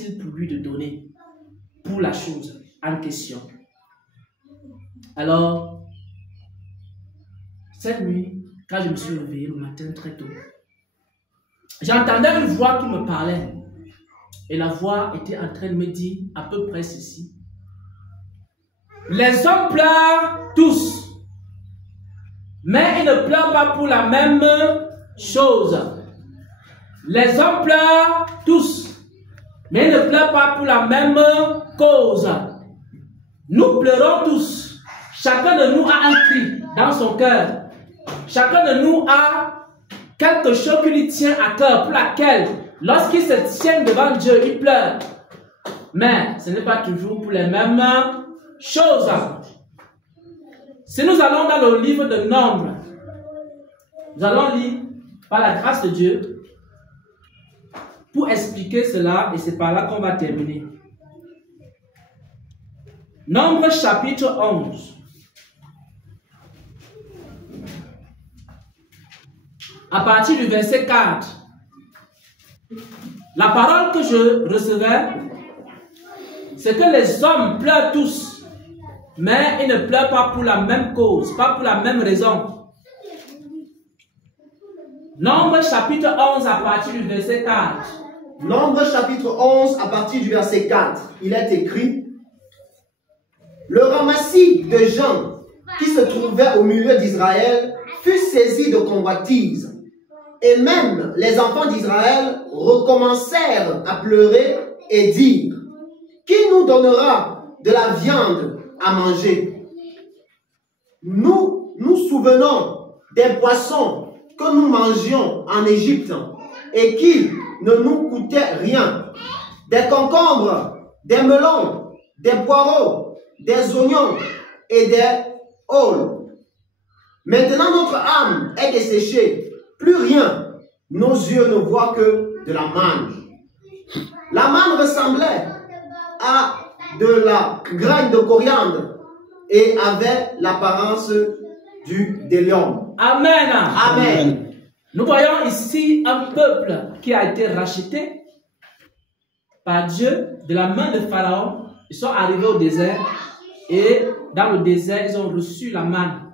facile pour lui de donner pour la chose en question. Alors, cette nuit, quand je me suis réveillé le matin très tôt, j'entendais une voix qui me parlait. Et la voix était en train de me dire à peu près ceci. Les hommes pleurent tous, mais ils ne pleurent pas pour la même chose. Les hommes pleurent tous, mais ils ne pleurent pas pour la même cause. Nous pleurons tous. Chacun de nous a un cri dans son cœur. Chacun de nous a quelque chose qui lui tient à cœur, pour laquelle, lorsqu'il se tient devant Dieu, il pleure. Mais ce n'est pas toujours pour les mêmes choses. Si nous allons dans le livre de Nombres, nous allons lire par la grâce de Dieu pour expliquer cela, et c'est par là qu'on va terminer. Nombres chapitre 11. À partir du verset 4. La parole que je recevais, c'est que les hommes pleurent tous, mais ils ne pleurent pas pour la même cause, pas pour la même raison. Nombre chapitre 11 à partir du verset 4. Nombre chapitre 11 à partir du verset 4. Il est écrit: le ramassis de gens qui se trouvaient au milieu d'Israël fut saisi de convoitise. Et même les enfants d'Israël recommencèrent à pleurer et dire: qui nous donnera de la viande à manger? Nous nous souvenons des poissons que nous mangions en Égypte et qui ne nous coûtaient rien, des concombres, des melons, des poireaux, des oignons et des aules. Maintenant notre âme est desséchée, plus rien, nos yeux ne voient que de la manne. La manne ressemblait à de la graine de coriandre et avait l'apparence du délium. Amen. Amen. Nous voyons ici un peuple qui a été racheté par Dieu de la main de Pharaon. Ils sont arrivés au désert et dans le désert, ils ont reçu la manne.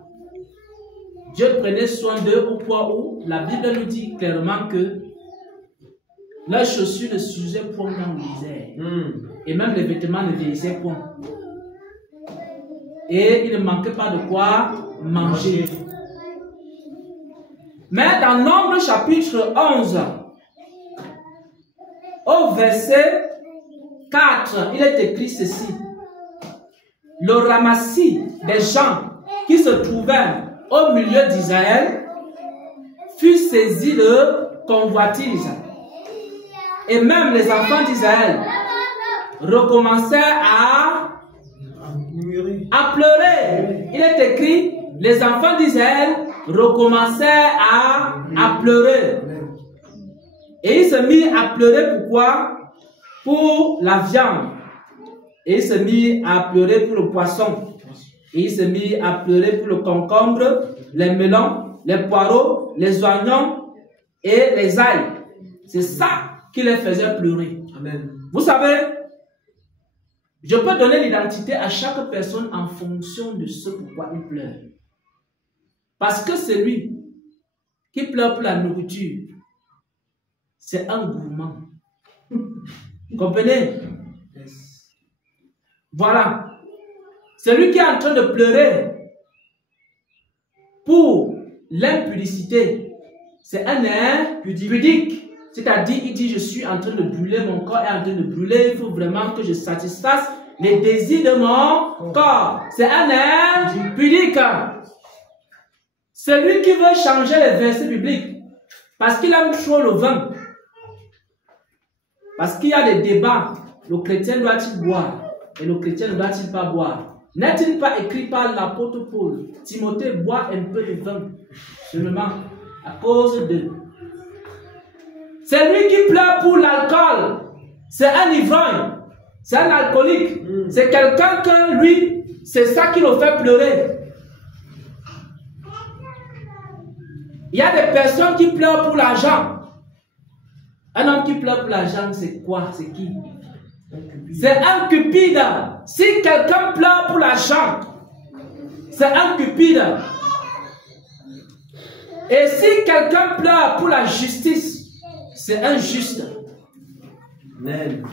Dieu prenait soin d'eux au point où la Bible nous dit clairement que leurs chaussures ne s'usaient point dans le désert. Et même les vêtements ne vieillissaient point. Et il ne manquait pas de quoi manger. Mais dans Nombre chapitre 11, au verset 4, il est écrit ceci. Le ramassis des gens qui se trouvaient au milieu d'Israël fut saisi de convoitise. Et même les enfants d'Israël recommencèrent à pleurer. Il est écrit, les enfants d'Israël recommencèrent à pleurer. Et ils se mirent à pleurer pourquoi? Pour la viande. Et ils se mirent à pleurer pour le poisson. Et ils se mirent à pleurer pour le concombre, les melons, les poireaux, les oignons et les ails. C'est ça qui les faisait pleurer. Amen. Vous savez, je peux donner l'identité à chaque personne en fonction de ce pourquoi il pleure. Parce que celui qui pleure pour la nourriture, c'est un gourmand. Vous comprenez? Yes. Voilà. Celui qui est en train de pleurer pour l'impudicité, c'est un air pudique. C'est-à-dire, il dit, je suis en train de brûler, mon corps est en train de brûler, il faut vraiment que je satisfasse les désirs de mon corps. C'est un air pudique. Celui qui veut changer les versets bibliques, parce qu'il aime trop le vin, parce qu'il y a des débats, le chrétien doit-il boire et le chrétien ne doit-il pas boire? N'est-il pas écrit par l'apôtre Paul, Timothée boit un peu de vin, seulement à cause de... Celui qui pleure pour l'alcool, c'est un ivrogne, c'est un alcoolique, c'est quelqu'un que lui, c'est ça qui le fait pleurer. Il y a des personnes qui pleurent pour l'argent. Un homme qui pleure pour l'argent, c'est quoi? C'est qui? C'est un cupide. Si quelqu'un pleure pour l'argent, c'est un cupide. Et si quelqu'un pleure pour la justice, c'est injuste.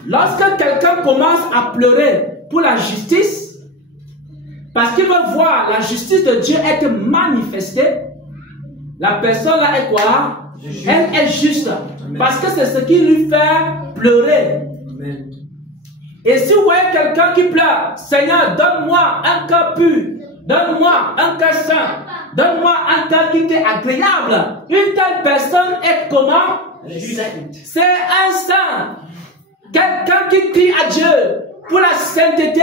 Lorsque quelqu'un commence à pleurer pour la justice, parce qu'il veut voir la justice de Dieu être manifestée, la personne là est quoi? Elle est juste. Amen. Parce que c'est ce qui lui fait pleurer. Amen. Et si vous voyez quelqu'un qui pleure, Seigneur, donne-moi un cœur pur, donne-moi un cœur saint, donne-moi un cœur qui est agréable. Une telle personne est comment? C'est un saint. Quelqu'un qui crie à Dieu pour la sainteté,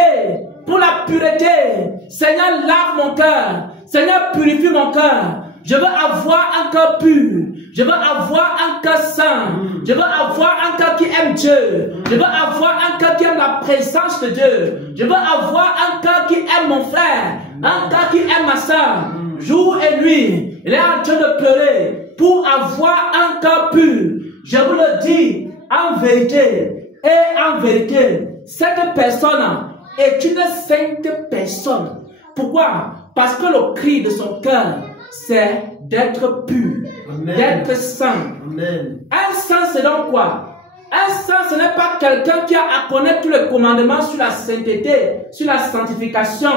pour la pureté. Seigneur, lave mon cœur. Seigneur, purifie mon cœur. Je veux avoir un cœur pur. Je veux avoir un cœur saint. Je veux avoir un cœur qui aime Dieu. Je veux avoir un cœur qui aime la présence de Dieu. Je veux avoir un cœur qui aime mon frère. Un cœur qui aime ma soeur. Jour et nuit, il est en train de pleurer pour avoir un cœur pur. Je vous le dis en vérité. Et en vérité, cette personne est une sainte personne. Pourquoi? Parce que le cri de son cœur, c'est d'être pur, d'être saint. Amen. Un saint, c'est donc quoi? Un saint, ce n'est pas quelqu'un qui a à connaître tous les commandements sur la sainteté, sur la sanctification.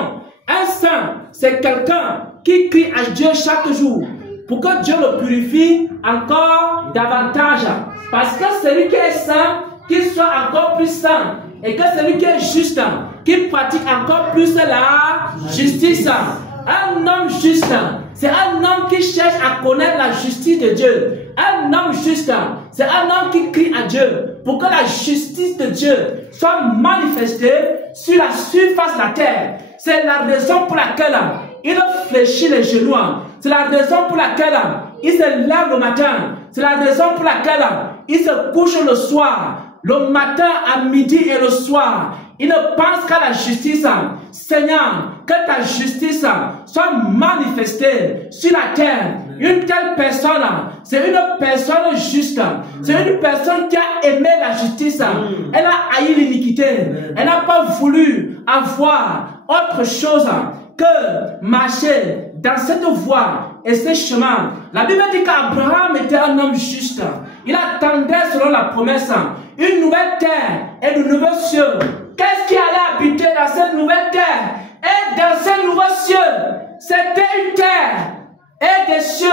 Un saint, c'est quelqu'un qui crie à Dieu chaque jour pour que Dieu le purifie encore davantage. Parce que celui qui est saint, qu'il soit encore plus saint, et que celui qui est juste, qui pratique encore plus la justice. Un homme juste, c'est un homme qui cherche à connaître la justice de Dieu. Un homme juste, c'est un homme qui crie à Dieu pour que la justice de Dieu soit manifestée sur la surface de la terre. C'est la raison pour laquelle il fléchit les genoux. C'est la raison pour laquelle il se lève le matin. C'est la raison pour laquelle il se couche le soir. Le matin, à midi et le soir, il ne pense qu'à la justice. Seigneur, que ta justice soit manifestée sur la terre. Une telle personne, c'est une personne juste. C'est une personne qui a aimé la justice. Elle a haï l'iniquité. Elle n'a pas voulu avoir autre chose que marcher dans cette voie et ce chemin. La Bible dit qu'Abraham était un homme juste. Il attendait selon la promesse une nouvelle terre et de nouveaux cieux. Qu'est-ce qui allait habiter dans cette nouvelle terre et dans ces nouveaux cieux? C'était une terre et des cieux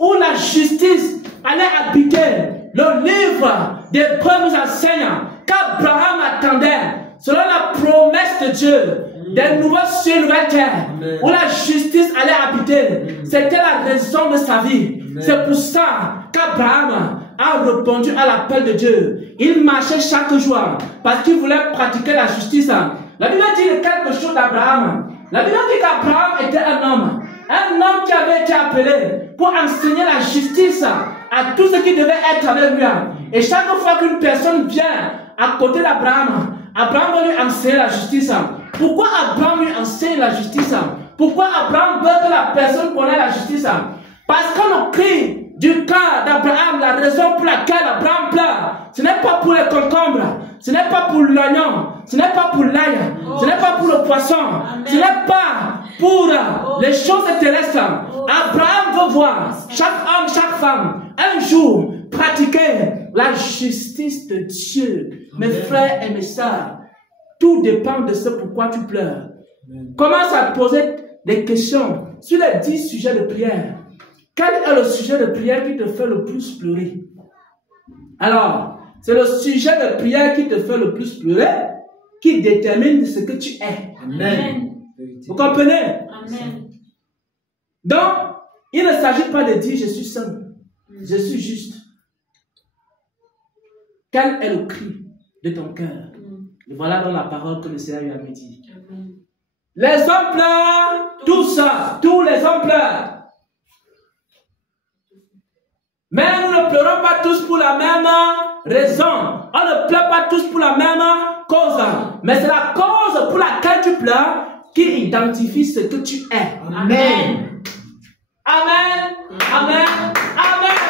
où la justice allait habiter. Le livre d'Hébreux nous enseigne qu'Abraham attendait selon la promesse de Dieu des nouveaux cieux, nouvelles terres où la justice allait habiter. C'était la raison de sa vie. C'est pour ça qu'Abraham a répondu à l'appel de Dieu. Il marchait chaque jour parce qu'il voulait pratiquer la justice. La Bible dit quelque chose d'Abraham. La Bible dit qu'Abraham était un homme qui avait été appelé pour enseigner la justice à tous ceux qui devaient être avec lui. Et chaque fois qu'une personne vient à côté d'Abraham, Abraham va lui enseigner la justice. Pourquoi Abraham lui enseigne la justice? Pourquoi Abraham veut que la personne connaisse la justice? Parce que le cri du cœur d'Abraham, la raison pour laquelle Abraham pleure, ce n'est pas pour les concombres, ce n'est pas pour l'oignon, ce n'est pas pour l'ail, ce n'est pas pour le poisson, ce n'est pas pour les choses terrestres. Abraham veut voir chaque homme, chaque femme, un jour pratiquer la justice de Dieu. Mes frères et mes sœurs, tout dépend de ce pourquoi tu pleures. Commence à te poser des questions sur les 10 sujets de prière. Quel est le sujet de prière qui te fait le plus pleurer? Alors, c'est le sujet de prière qui te fait le plus pleurer qui détermine ce que tu es. Amen. Vous comprenez? Amen. Donc, il ne s'agit pas de dire je suis saint, je suis juste. Quel est le cri de ton cœur? Et voilà dans la parole que le Seigneur lui a dit. Les hommes pleurent, tous les hommes pleurent. Mais nous ne pleurons pas tous pour la même raison. On ne pleure pas tous pour la même cause. Mais c'est la cause pour laquelle tu pleures qui identifie ce que tu es. Amen. Amen. Amen. Amen.